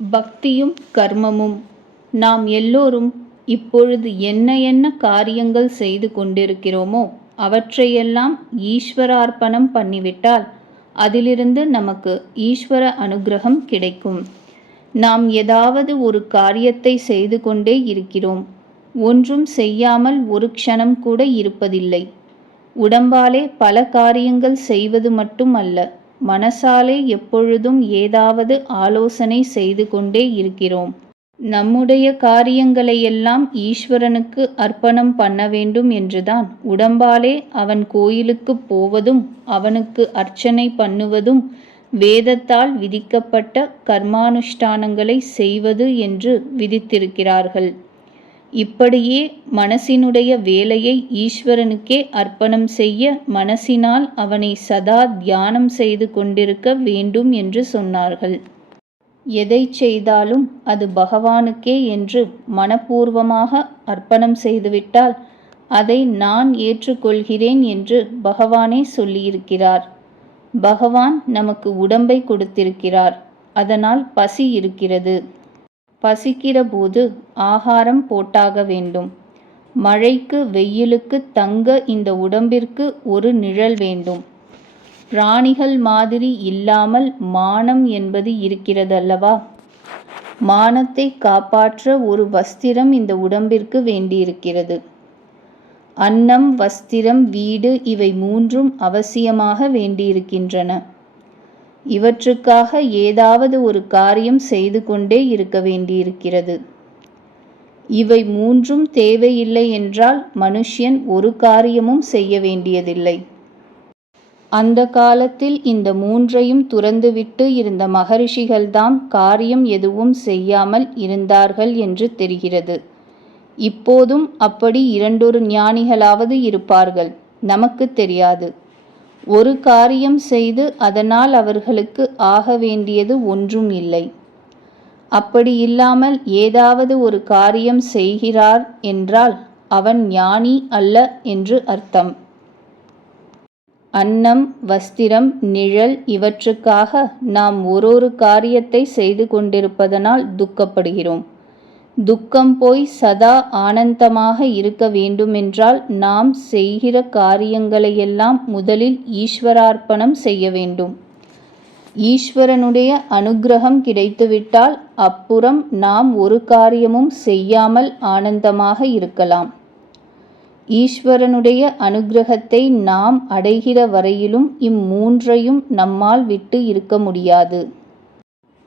பக்தியும் கர்மமும். நாம் எல்லோரும் இப்பொழுது என்ன என்ன காரியங்கள் செய்து கொண்டிருக்கிறோமோ அவற்றையெல்லாம் ஈஸ்வரார்ப்பணம் பண்ணிவிட்டால் அதிலிருந்து நமக்கு ஈஸ்வர அனுகிரகம் கிடைக்கும். நாம் ஏதாவது ஒரு காரியத்தை செய்து கொண்டே இருக்கிறோம். ஒன்றும் செய்யாமல் ஒரு க்ஷணம் கூட இருப்பதில்லை. உடம்பாலே பல காரியங்கள் செய்வது மட்டும் அல்ல. மனசாலே எப்பொழுதும் ஏதாவது ஆலோசனை செய்து கொண்டே இருக்கிறோம். நம்முடைய காரியங்களையெல்லாம் ஈஸ்வரனுக்கு அர்ப்பணம் பண்ண வேண்டும் என்றுதான். உடம்பாலே அவன் கோயிலுக்கு போவதும் அவனுக்கு அர்ச்சனை பண்ணுவதும் வேதத்தால் விதிக்கப்பட்ட கர்மானுஷ்டானங்களை செய்வது என்று விதித்திருக்கிறார்கள். இப்படியே மனசினுடைய வேலையை ஈஸ்வரனுக்கே அர்ப்பணம் செய்ய மனசினால் அவனை சதா தியானம் செய்து கொண்டிருக்க வேண்டும் என்று சொன்னார்கள். எதை செய்தாலும் அது பகவானுக்கே என்று மனப்பூர்வமாக அர்ப்பணம் செய்துவிட்டால் அதை நான் ஏற்றுக்கொள்கிறேன் என்று பகவானே சொல்லியிருக்கிறார். பகவான் நமக்கு உடம்பை கொடுத்திருக்கிறார். அதனால் பசி இருக்கிறது. பசிக்கிற போது ஆகாரம் போட்டாக வேண்டும். மழைக்கு வெயிலுக்கு தங்க இந்த உடம்பிற்கு ஒரு நிழல் வேண்டும். பிராணிகள் மாதிரி இல்லாமல் மானம் என்பது இருக்கிறதல்லவா? மானத்தை காப்பாற்ற ஒரு வஸ்திரம் இந்த உடம்பிற்கு வேண்டியிருக்கிறது. அன்னம் வஸ்திரம் வீடு இவை மூன்றும் அவசியமாக வேண்டியிருக்கின்றன. இவற்றுக்காக ஏதாவது ஒரு காரியம் செய்து கொண்டே இருக்க வேண்டியிருக்கிறது. இவை மூன்றும் தேவையில்லை என்றால் மனுஷ்யன் ஒரு காரியமும் செய்ய வேண்டியதில்லை. அந்த காலத்தில் இந்த மூன்றையும் துறந்துவிட்டு இருந்த மகரிஷிகள்தாம் காரியம் எதுவும் செய்யாமல் இருந்தார்கள் என்று தெரிகிறது. இப்போதும் அப்படி இரண்டொரு ஞானிகளாவது இருப்பார்கள் நமக்கு தெரியாது. ஒரு காரியம் செய்து அதனால் அவர்களுக்கு ஆக வேண்டியது ஒன்றும் இல்லை. அப்படி இல்லாமல் ஏதாவது ஒரு காரியம் செய்கிறார் என்றால் அவன் ஞானி அல்ல என்று அர்த்தம். அன்னம் வஸ்திரம் நிழல் இவற்றுக்காக நாம் ஒரு ஒரு காரியத்தை செய்து கொண்டிருப்பதனால் துக்கப்படுகிறோம். துக்கம் போய் சதா ஆனந்தமாக இருக்க வேண்டுமென்றால் நாம் செய்கிற காரியங்களையெல்லாம் முதலில் ஈஸ்வரார்ப்பணம் செய்ய வேண்டும். ஈஸ்வரனுடைய அனுகிரகம் கிடைத்துவிட்டால் அப்புறம் நாம் ஒரு காரியமும் செய்யாமல் ஆனந்தமாக இருக்கலாம். ஈஸ்வரனுடைய அனுகிரகத்தை நாம் அடைகிற வரையிலும் இம்மூன்றையும் நம்மால் விட்டு இருக்க முடியாது.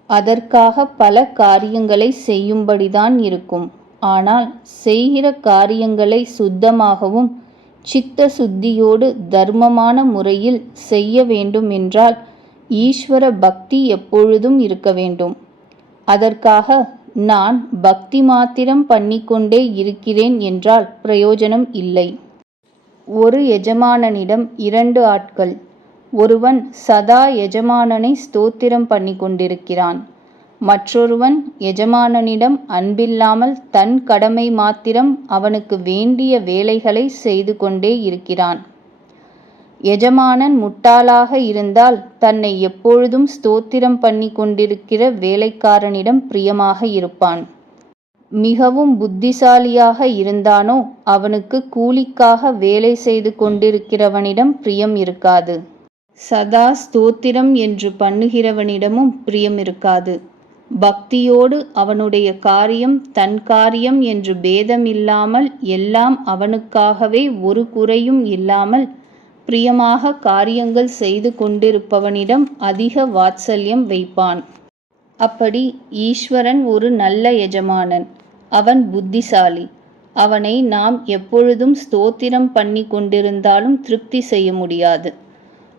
அதற்காக பல காரியங்களை செய்யும்படிதான் இருக்கும். ஆனால் செய்கிற காரியங்களை சுத்தமாகவும் சித்த சுத்தியோடு தர்மமான முறையில் செய்ய வேண்டும் என்றால் ஈஸ்வர பக்தி எப்பொழுதும் இருக்க வேண்டும். அதற்காக நான் பக்தி மாத்திரம் பண்ணிக்கொண்டே இருக்கிறேன் என்றால் பிரயோஜனம் இல்லை. ஒரு எஜமானனிடம் இரண்டு ஆட்கள் ஒருவன் சதா எஜமானனை ஸ்தோத்திரம் பண்ணி கொண்டிருக்கிறான் மற்றொருவன் எஜமானனிடம் அன்பில்லாமல் தன் கடமை மாத்திரம் அவனுக்கு வேண்டிய வேலைகளை செய்து கொண்டே இருக்கிறான். எஜமானன் முட்டாளாக இருந்தால் தன்னை எப்பொழுதும் ஸ்தோத்திரம் பண்ணி கொண்டிருக்கிற வேலைக்காரனிடம் பிரியமாக இருப்பான். மிகவும் புத்திசாலியாக இருந்தானோ அவனுக்கு கூலிக்காக வேலை செய்து கொண்டிருக்கிறவனிடம் பிரியம் இருக்காது. சதா ஸ்தோத்திரம் என்று பண்ணுகிறவனிடமும் பிரியம் இருக்காது பக்தியோடு அவனுடைய காரியம் தன் காரியம் என்று பேதம் இல்லாமல் எல்லாம் அவனுக்காகவே ஒரு குறையும் இல்லாமல் பிரியமாக காரியங்கள் செய்து கொண்டிருப்பவனிடம் அதிக வாத்சல்யம் வைப்பான். அப்படி ஈஸ்வரன் ஒரு நல்ல எஜமானன். அவன் புத்திசாலி. அவனை நாம் எப்பொழுதும் ஸ்தோத்திரம் பண்ணி கொண்டிருந்தாலும் திருப்தி செய்ய முடியாது.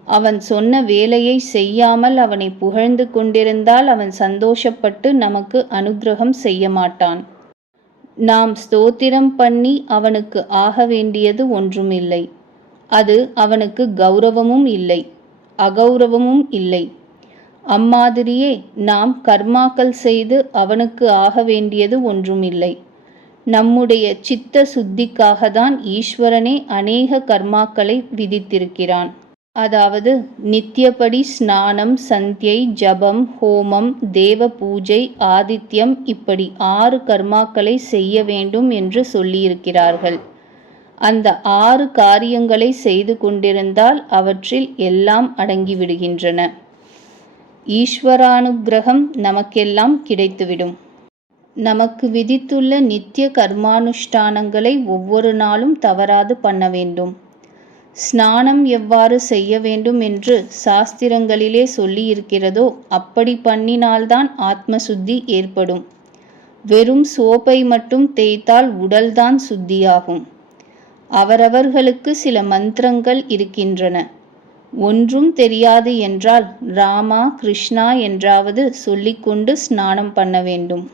அவன் சொன்ன வேலையை செய்யாமல் அவனை புகழ்ந்து கொண்டிருந்தால் அவன் சந்தோஷப்பட்டு நமக்கு அனுகிரகம் செய்ய மாட்டான் நாம் ஸ்தோத்திரம் பண்ணி அவனுக்கு ஆக வேண்டியது ஒன்றுமில்லை. அது அவனுக்கு கௌரவமும் இல்லை. அகௌரவமும் இல்லை. அம்மாதிரியே நாம் கர்மாக்கள் செய்து அவனுக்கு ஆக வேண்டியது ஒன்றுமில்லை. நம்முடைய சித்த சுத்திக்காக தான் ஈஸ்வரனே அநேக கர்மாக்களை விதித்திருக்கிறான். அதாவது நித்தியப்படி ஸ்நானம் சந்தியை ஜபம் ஹோமம் தேவ பூஜை ஆதித்யம் இப்படி ஆறு கர்மாக்களை செய்ய வேண்டும் என்று சொல்லியிருக்கிறார்கள். அந்த ஆறு காரியங்களை செய்து கொண்டிருந்தால் அவற்றில் எல்லாம் அடங்கிவிடுகின்றன. ஈஸ்வரானுகிரகம் நமக்கெல்லாம் கிடைத்துவிடும். நமக்கு விதித்துள்ள நித்திய கர்மானுஷ்டானங்களை ஒவ்வொரு நாளும் தவறாது பண்ண வேண்டும். ஸ்நானம் எவ்வாறு செய்ய வேண்டும் என்று சாஸ்திரங்களிலே சொல்லியிருக்கிறதோ அப்படி பண்ணினால்தான் ஆத்ம சுத்தி ஏற்படும். வெறும் சோப்பை மட்டும் தேய்த்தால் உடல்தான் சுத்தியாகும். அவரவர்களுக்கு சில மந்திரங்கள் இருக்கின்றன. ஒன்றும் தெரியாது என்றால் ராமா கிருஷ்ணா என்றாவது சொல்லிக்கொண்டு ஸ்நானம் பண்ண வேண்டும்.